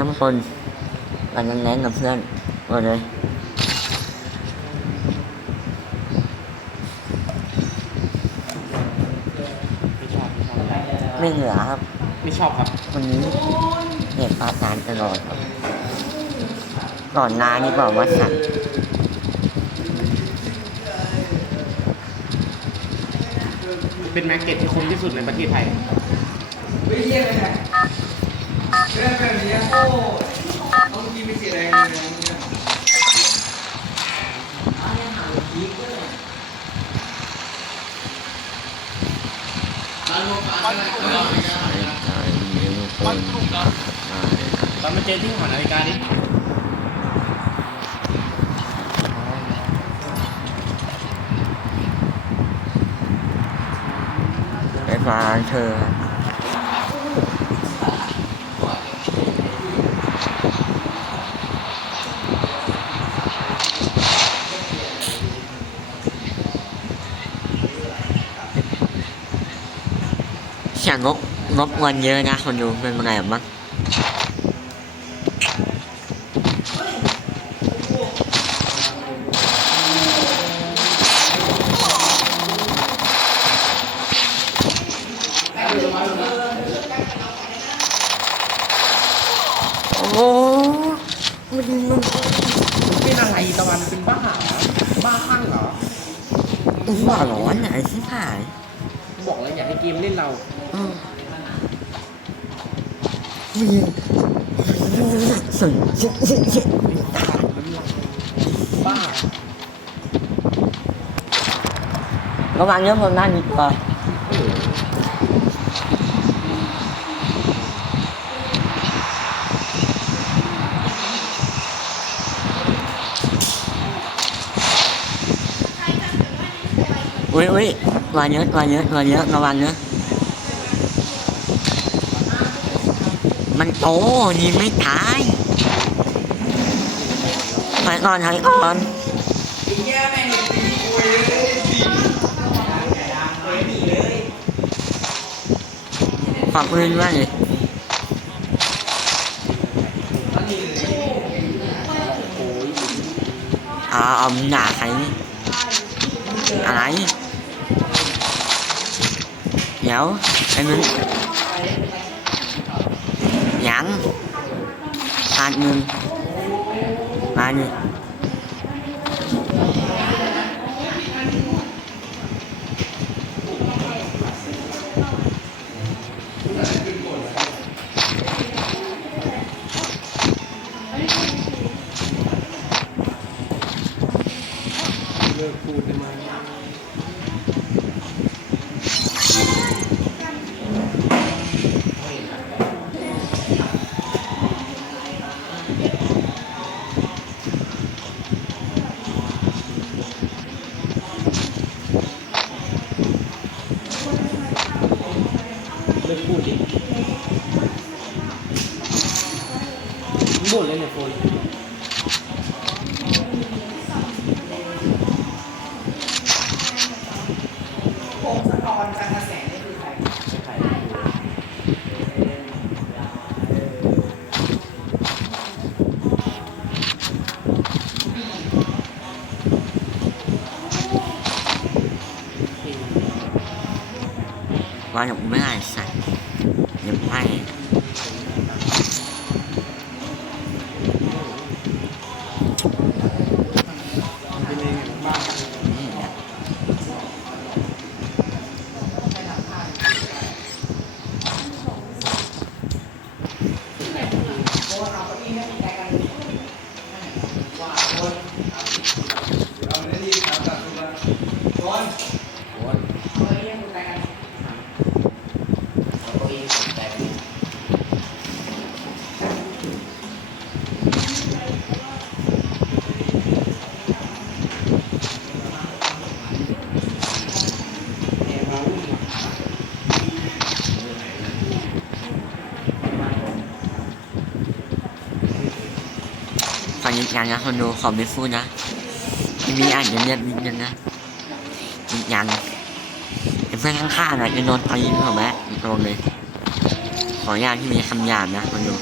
นะทุกคนวันนั้นแน่นกับเพื่อนหมดเลยไม่ชอบไม่ชอบไม่เหลือครับ ไม่ชอบครับวันนี้เหตุปาสารตลอดครับก่อนหน้านี่บอกว่าสัตว์เป็นแม็กเก็ตที่คุ้มที่สุดในประเทศไทยไม่ เยี่ยมเลยนะเรื่องแบบนี้โอ้ต้องกินไม่เสียแรงเลยนะร้านโมกาอะไรก็ได้ตอนมาเจอที่หอนาฬิกาดิไฟฟ้าเธอ เสียงงบงบเงินเยอะนะคนดูเป็นยังไงบ้างโอ้โหมันมันเป็นอะไรตะวันเป็นบ้าเหรอบ้าคลั่งเหรอหัวร้อนไหนที่หายบอกแล้วอยากให้เกมเล่นเรา อืมมีสุดบ้าระวังเรื่องบนหน้านิดก่อนอุ้ยอุ้ยมาเยอะมาเยอะมาเยอะระวังเยอะมันโตยิงไม่ตายถอยก่อนถอยก่อนไอ้เยี่ยแม่งตีคุยเลยตีขอบคุณมากเลยอาเอามึงด่าใครนี่อะไรเดี๋ยวไอ้มึง ยังขาดมึง พงศกรจันทแสนี่คือใครว่าหนูไม่ได้สั อนนิดนึงนะคนดูขอไม่พูดนะมีอ่านจะเงียบนิดนึงนะนิดยังเพื่อนข้างๆนะจะโดนตีถูกไหมโดนเลยขออนุญาตที่มีคำหยาบนะคนดู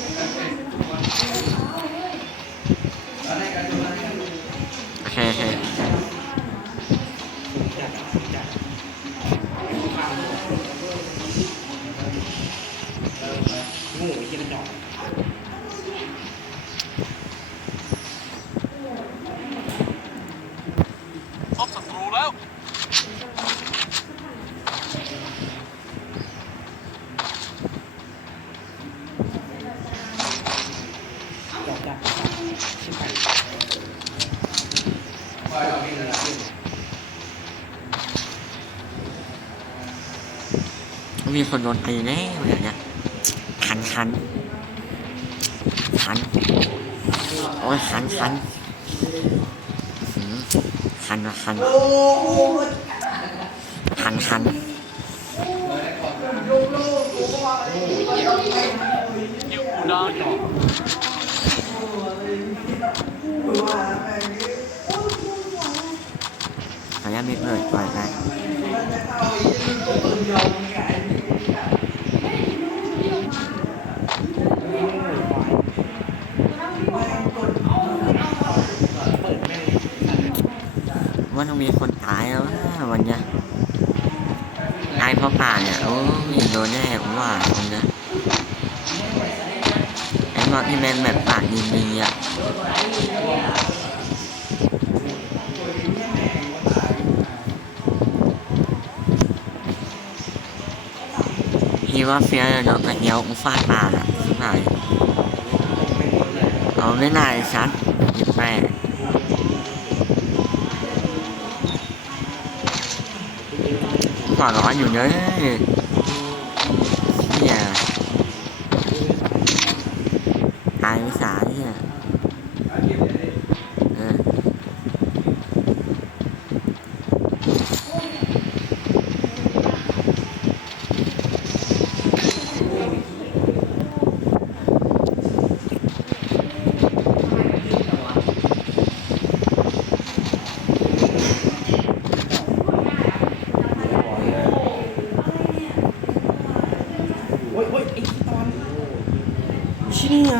คนโดนตีแน่อย่างเนี้ยคันคันคันโอ้ยคันคันคันว่ะคันคันคันขออนุญาตไม่เปิดปล่อยไป ต้องมีคนตายแล้ววันเนี้ยตายเพราะป่าเนี่ยโอ้ยโดนแน่ผมว่าตรงเนี้ไอ้มอดที่แม่งแบบปากดีๆอะพี่ว่าเฟียร์เนาะกระเดียวฟาดปากอะสักหน่อยเอาไม่นายชัดหยิบแม่ ขอร้อนอยู่เนอะเนี่ยตายวิสาเนี่ยเออ โอ้ยโอ้ยไอ้ตอนชี้นี่ไง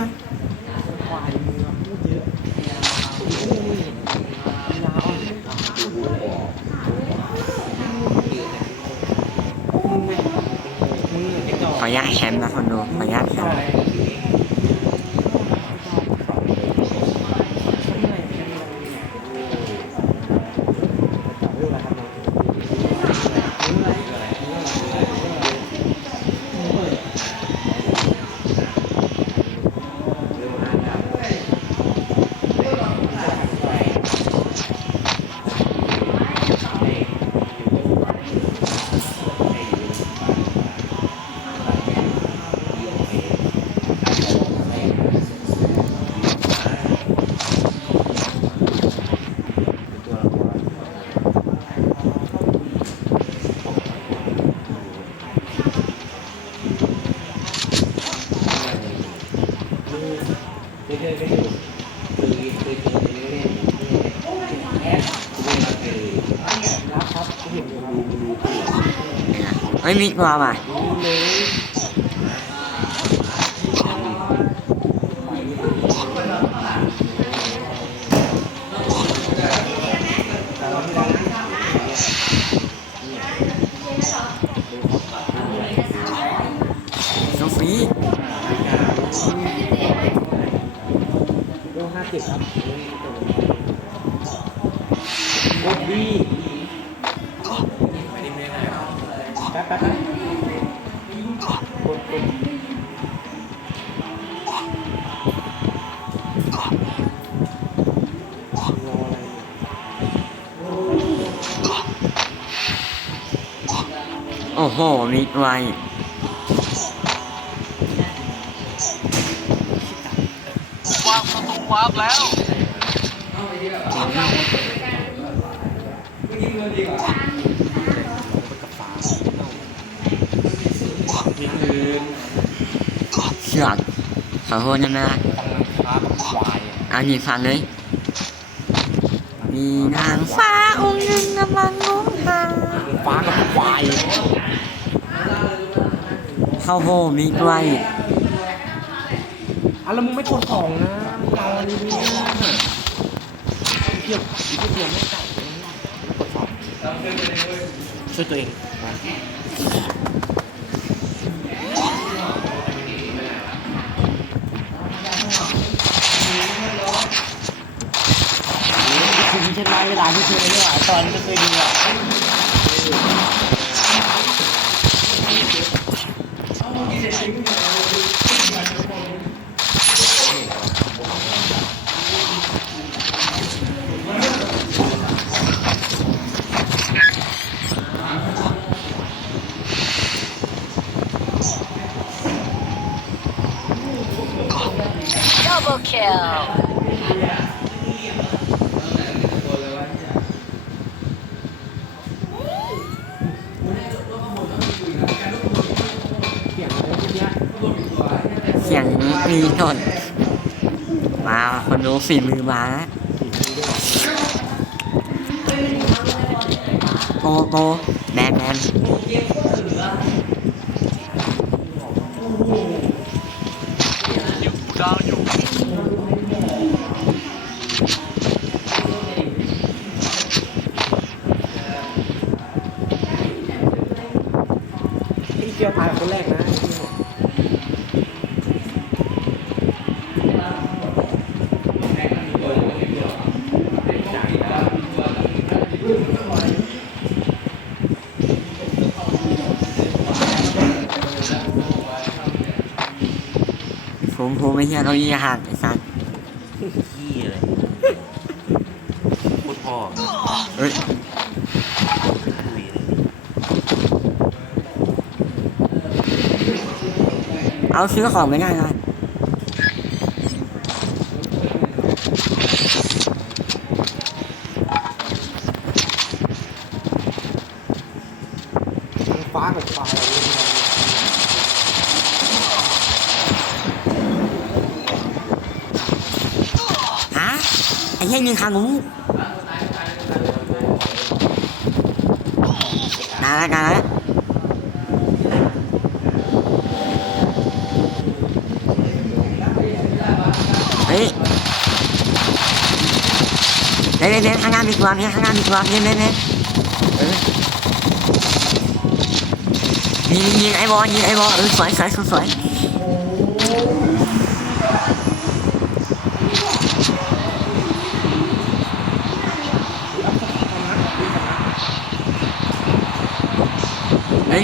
ควายมึงอะพูดเยอะโอ้ยยาวอะมึงไงมึงไอ้จอ ขออนุญาตแชมป์นะคนดูขออนุญาตแชมป์ เฮ้ยมีกว่าว่ะโโอ้โหมีไววางประตูวาร์ปแล้วนี่คือเชือกขอโทษนะแม่ฟ้ากับควายเอาหนีฟังเลย มีนางฟ้าองค์หนึ่งกำลังงมหาฟ้ากับควาย เข้าโหมีไวอะแล้วมึงไม่กดสองนะเอาอะไรเนี่ยเทียบอีกเทียบไม่จ่ายเลยไม่กดสองช่วยตัวเองมาคุณใช่ไหมเวลาที่เธอเนี่ยตอนก็เคยดูอะ Double kill. เสียงมีสดมาคนดูฝีมือมาโปโปแมนแมนก้าวอยู่ที่เกียวตายคนแรกนะ โหไม่เชื่เก้าอี้หักไอ้สัสขี้เลยพูดพ่อเอ้ยคุยเลยเอาซื้อของไม่ได้เลย ทั้งฟ้ากับฟ้าเลย ฮะ ไอ้เหี้ยยิงขางูได้แล้วได้แล้วเฮ้ยเล่นเล่นเล่นข้างหน้ามีตัวเล่นข้างหน้ามีตัวเล่นเล่นเล่นเออยิงยิงไอ้บอลยิงไอ้บอลเออสวยสวยสวย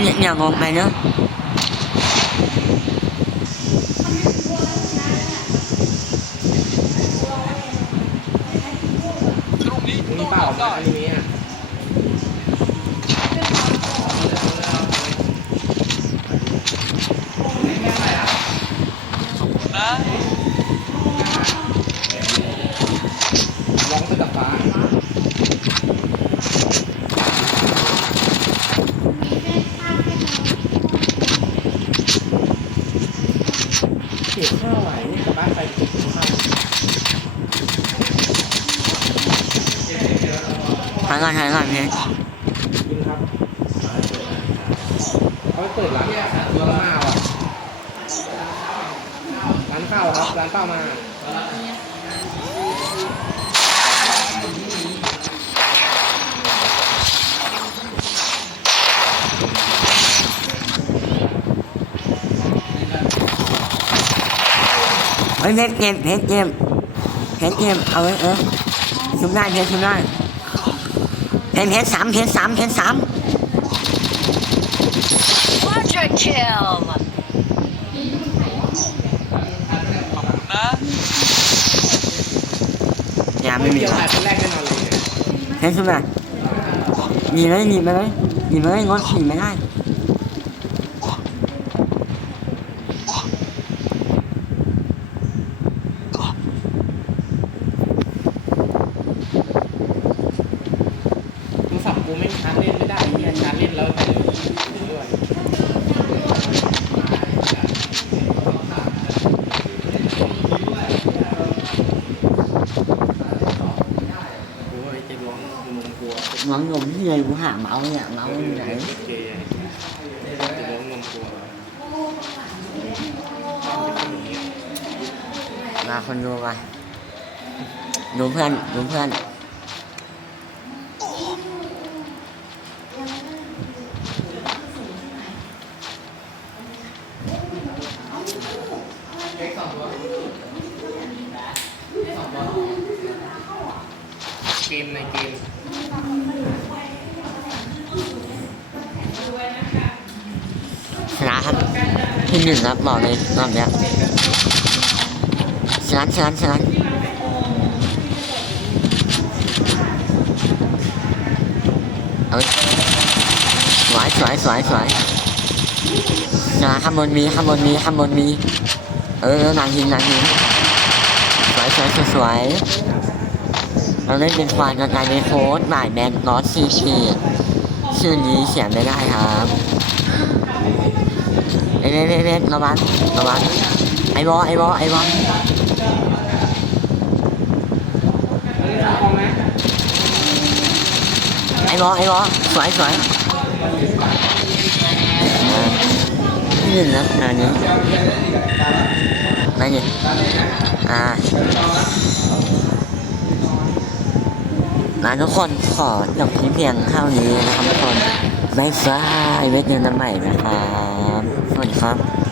สวยเฮ้ยอย่างงไปเนอะ ตรงนี้ มี ต้อง เปล่า ได้ อนิเมะอะ นะ ร้องไปกับฟ้า เกี่ยวข้าวไหวนี่กลับบ้านไปเก็บข้าวหายก่อนหายก่อนพี่กินครับเขาไปเปิดร้านร้านข้าวอะร้านข้าวครับร้านข้าวมา ฮ้ยเพชรเกมเพชรเกมเพชรเกมเอาไว้เออชุบได้เพชรชุบได้เพชรเพชรสามเพชรสามเพชรสาม Quadra kill. นะอย่าไม่มีเกี่ยวถ่ายคนแรกแน่นอนเลยเนี่ยเพชรชุบได้หนีเลยหนีไปเลยหนีไปเลยงดขี่ไม่ได้ โทรศัพท์กูไม่ชาร์จเล่นไม่ได้เนี่ยชาร์จเล่นแล้วจะด้วย โอ้ยจะร้องมึงกลัว ห วังงมที่ไหนกูหาเมาส์เนี่ยเมาส์อยู่ไหน โอเคจะร้องมึงกลัว มาคนดูไปดูเพื่อนดูเพื่อน เกมในเกม ชนะครับ ที่หนึ่งครับบอกเลยรอบเนี้ยชนะชนะชนะเอาสวยสวยสวยสวยชนะข้างบนมีข้างบนมีข้างบนมีเออนังหินนังหินสวยสวยสวยเราเล่นเป็นควายกันในโค้ดหมายแมนนอตซีทีชื่อนี้เขียนไม่ได้ครับ เล่นเล่นเนเล่นระวังระวังไอ้บอไอ้บอไอ้บอไอ้บอไอ้บอสวยสวยอ่ายืนนะอันนี้นั่นนี่อ่านะทุกคนขอจบคลิปเพียงเท่านี้นะครับทุกคนบ๊ายบายไว้เจอกันใหม่นะครับ สวัส